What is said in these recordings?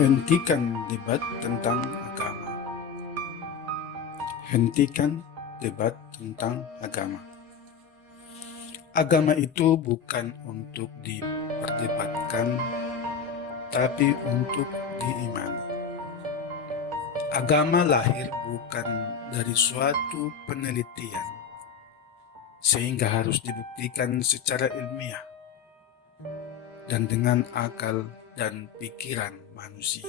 Hentikan debat tentang agama. Hentikan debat tentang agama. Agama itu bukan untuk diperdebatkan, tapi untuk diimani. Agama lahir bukan dari suatu penelitian, sehingga harus dibuktikan secara ilmiah dan dengan akal dan pikiran manusia.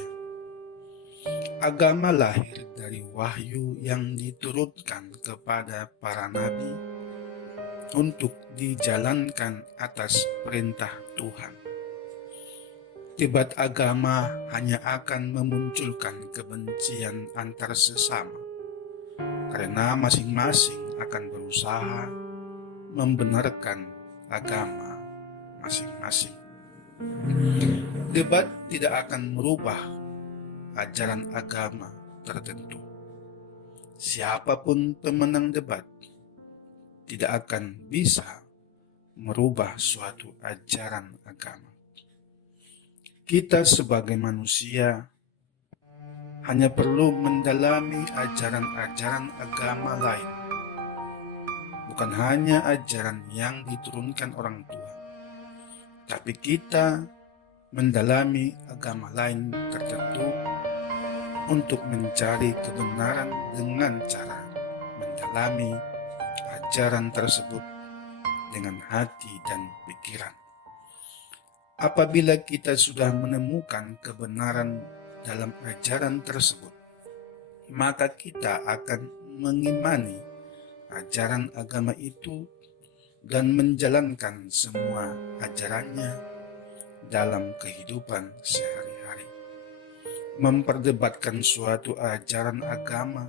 Agama lahir dari wahyu yang diturunkan kepada para nabi untuk dijalankan atas perintah Tuhan. Debat agama hanya akan memunculkan kebencian antar sesama, karena masing-masing akan berusaha membenarkan agama masing-masing. Debat tidak akan merubah ajaran agama tertentu. Siapapun pemenang debat tidak akan bisa merubah suatu ajaran agama. Kita sebagai manusia hanya perlu mendalami ajaran-ajaran agama lain, bukan hanya ajaran yang diturunkan orang tua, tapi kita mendalami agama lain tertentu untuk mencari kebenaran dengan cara mendalami ajaran tersebut dengan hati dan pikiran. Apabila kita sudah menemukan kebenaran dalam ajaran tersebut, maka kita akan mengimani ajaran agama itu dan menjalankan semua ajarannya dalam kehidupan sehari-hari. Memperdebatkan suatu ajaran agama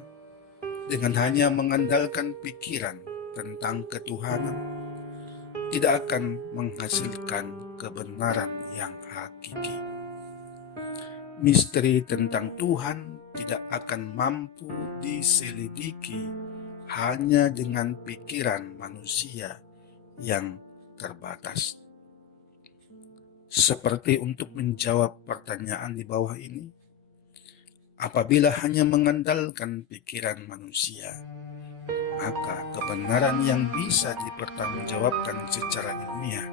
dengan hanya mengandalkan pikiran tentang ketuhanan tidak akan menghasilkan kebenaran yang hakiki. Misteri tentang Tuhan tidak akan mampu diselidiki hanya dengan pikiran manusia yang terbatas. Seperti untuk menjawab pertanyaan di bawah ini, apabila hanya mengandalkan pikiran manusia, maka kebenaran yang bisa dipertanggungjawabkan secara ilmiah,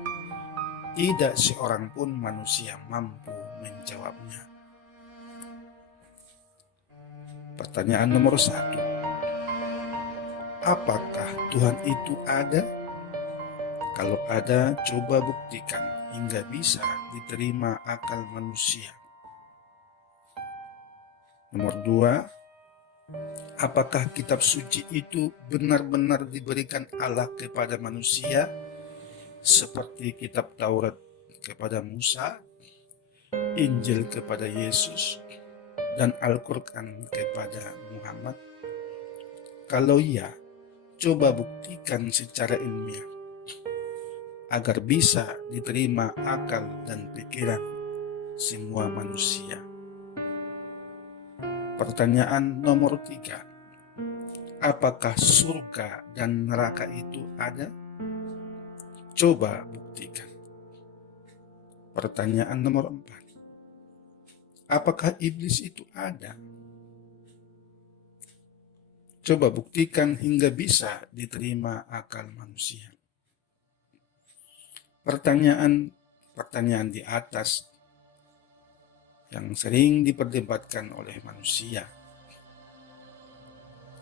tidak seorang pun manusia mampu menjawabnya. Pertanyaan nomor 1. Apakah Tuhan itu ada? Kalau ada, coba buktikan hingga bisa diterima akal manusia. Nomor 2, apakah kitab suci itu benar-benar diberikan Allah kepada manusia seperti kitab Taurat kepada Musa, Injil kepada Yesus, dan Al-Quran kepada Muhammad? Kalau iya, coba buktikan secara ilmiah agar bisa diterima akal dan pikiran semua manusia. Pertanyaan nomor 3. Apakah surga dan neraka itu ada? Coba buktikan. Pertanyaan nomor 4. Apakah iblis itu ada? Coba buktikan hingga bisa diterima akal manusia. Pertanyaan di atas yang sering diperdebatkan oleh manusia.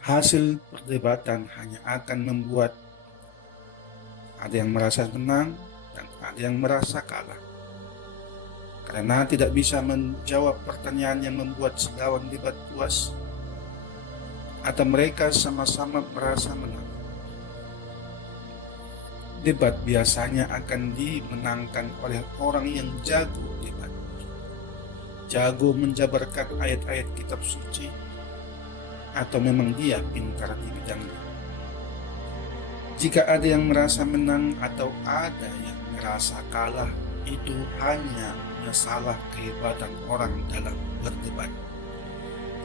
Hasil perdebatan hanya akan membuat ada yang merasa menang dan ada yang merasa kalah. Karena tidak bisa menjawab pertanyaan yang membuat segawan debat puas, atau mereka sama-sama merasa menang. Debat biasanya akan dimenangkan oleh orang yang jago debat, jago menjabarkan ayat-ayat kitab suci, atau memang dia pintar di bidangnya. Jika ada yang merasa menang atau ada yang merasa kalah, itu hanya masalah kehebatan orang dalam berdebat,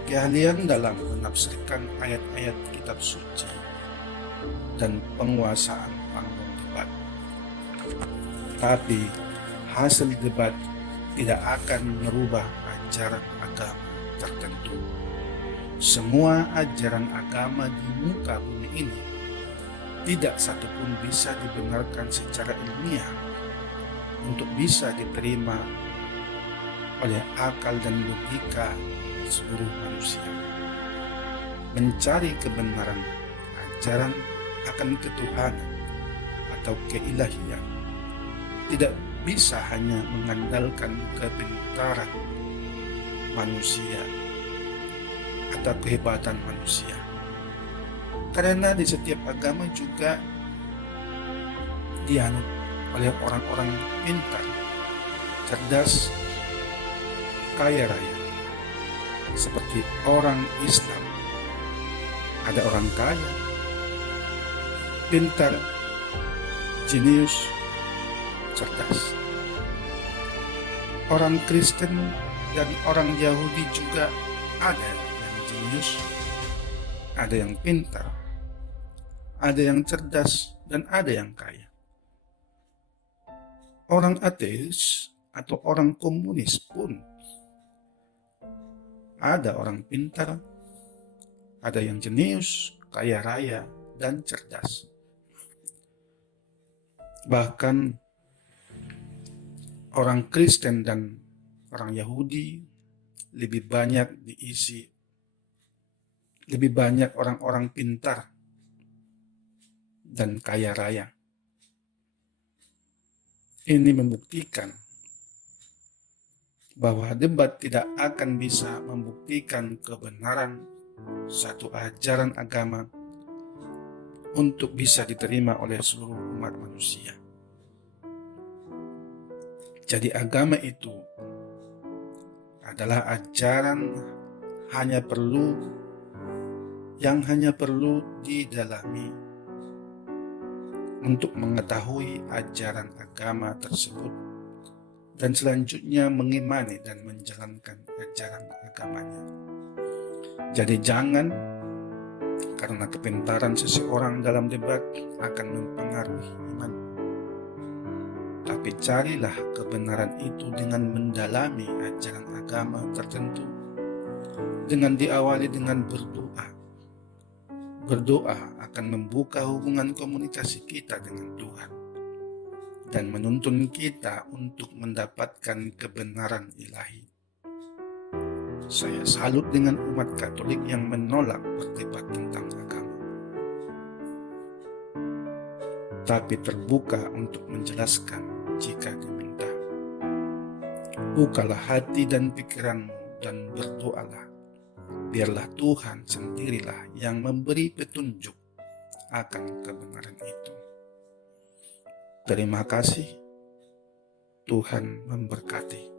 keahlian dalam menafsirkan ayat-ayat kitab suci, dan penguasaan panggung debat. Tapi hasil debat tidak akan merubah ajaran agama tertentu. Semua ajaran agama di muka bumi ini tidak satupun bisa dibenarkan secara ilmiah untuk bisa diterima oleh akal dan logika seluruh manusia. Mencari kebenaran ajaran akan ketuhanan atau keilahian tidak bisa hanya mengandalkan kepintaran manusia atau kehebatan manusia. Karena di setiap agama juga dianut oleh orang-orang pintar, cerdas, kaya raya. Seperti orang Islam, ada orang kaya, pintar, jenius, cerdas. Orang Kristen dan orang Yahudi juga ada yang jenius, ada yang pintar, ada yang cerdas, dan ada yang kaya. Orang ateis atau orang komunis pun ada orang pintar, ada yang jenius, kaya raya, dan cerdas. Bahkan orang Kristen dan orang Yahudi lebih banyak orang-orang pintar dan kaya raya. Ini membuktikan bahwa debat tidak akan bisa membuktikan kebenaran satu ajaran agama untuk bisa diterima oleh seluruh umat manusia. Jadi agama itu adalah ajaran yang hanya perlu didalami untuk mengetahui ajaran agama tersebut dan selanjutnya mengimani dan menjalankan ajaran agamanya. Jadi jangan karena kepintaran seseorang dalam debat akan mempengaruhi iman, tapi carilah kebenaran itu dengan mendalami ajaran agama tertentu, dengan diawali dengan berdoa. Berdoa akan membuka hubungan komunikasi kita dengan Tuhan dan menuntun kita untuk mendapatkan kebenaran ilahi. Saya salut dengan umat Katolik yang menolak berdebat tentang agama, tapi terbuka untuk menjelaskan jika diminta. Bukalah hati dan pikiranmu dan berdoalah. Biarlah Tuhan sendirilah yang memberi petunjuk akan kebenaran itu. Terima kasih. Tuhan memberkati.